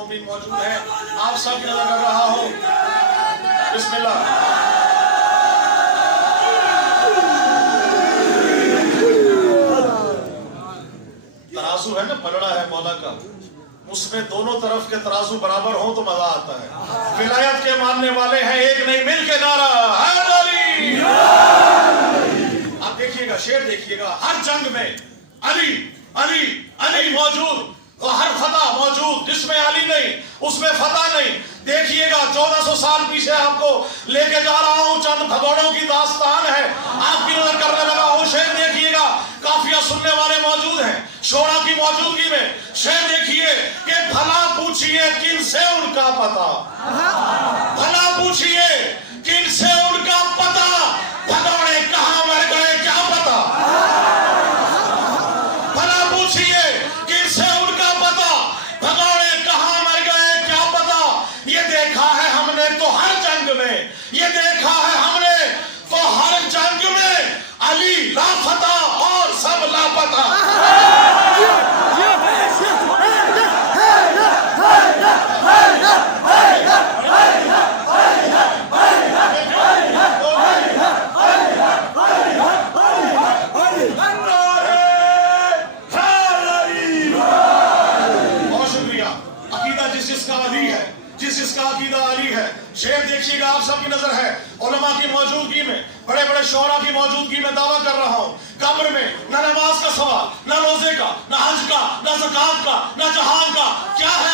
मोमिन मौजूद हैं, आप सब की नजर कर रहा हूं। बिस्मिल्लाह। तराजू है ना, पलड़ा है मौला का, उसमें दोनों तरफ के तराजू बराबर हो तो मजा आता है। विलायत के मानने वाले हैं, एक नहीं मिल के नारा हैदर अली। आप देखिएगा, शेर देखिएगा, हर जंग में अली अली अली मौजूद, और हर फतह मौजूद, जिसमें अली नहीं उसमें फतह नहीं। देखिएगा 1400 साल पीछे आपको लेके जा रहा हूं, चंद भगोड़ों की दास्तान है, आपकी नजर करने लगा हूं। शेर देखिएगा, काफिया सुनने वाले मौजूद हैं शोरा की मौजूदगी में। शेर देखिए कि भला पूछिए किन से उनका पता, भला पूछिए किन से उनका पता, भगोड़े कहां मर गए क्या पता। भला पूछिए किन से उनका पता, भगोड़े कहां मर गए क्या पता। ये देखा है हमने तो हर जंग में, ये देखा है हमने तो हर जंग में, अली लापता और सब लापता। जिसका अकीदा अली है। शेर देखिएगा, आप सबकी नजर है, उलमा की मौजूदगी में, बड़े बड़े शोरा की मौजूदगी में दावा कर रहा हूं, कब्र में न नमाज का सवाल, न रोजे का, न हज का, न ज़कात का, न जहान का, क्या है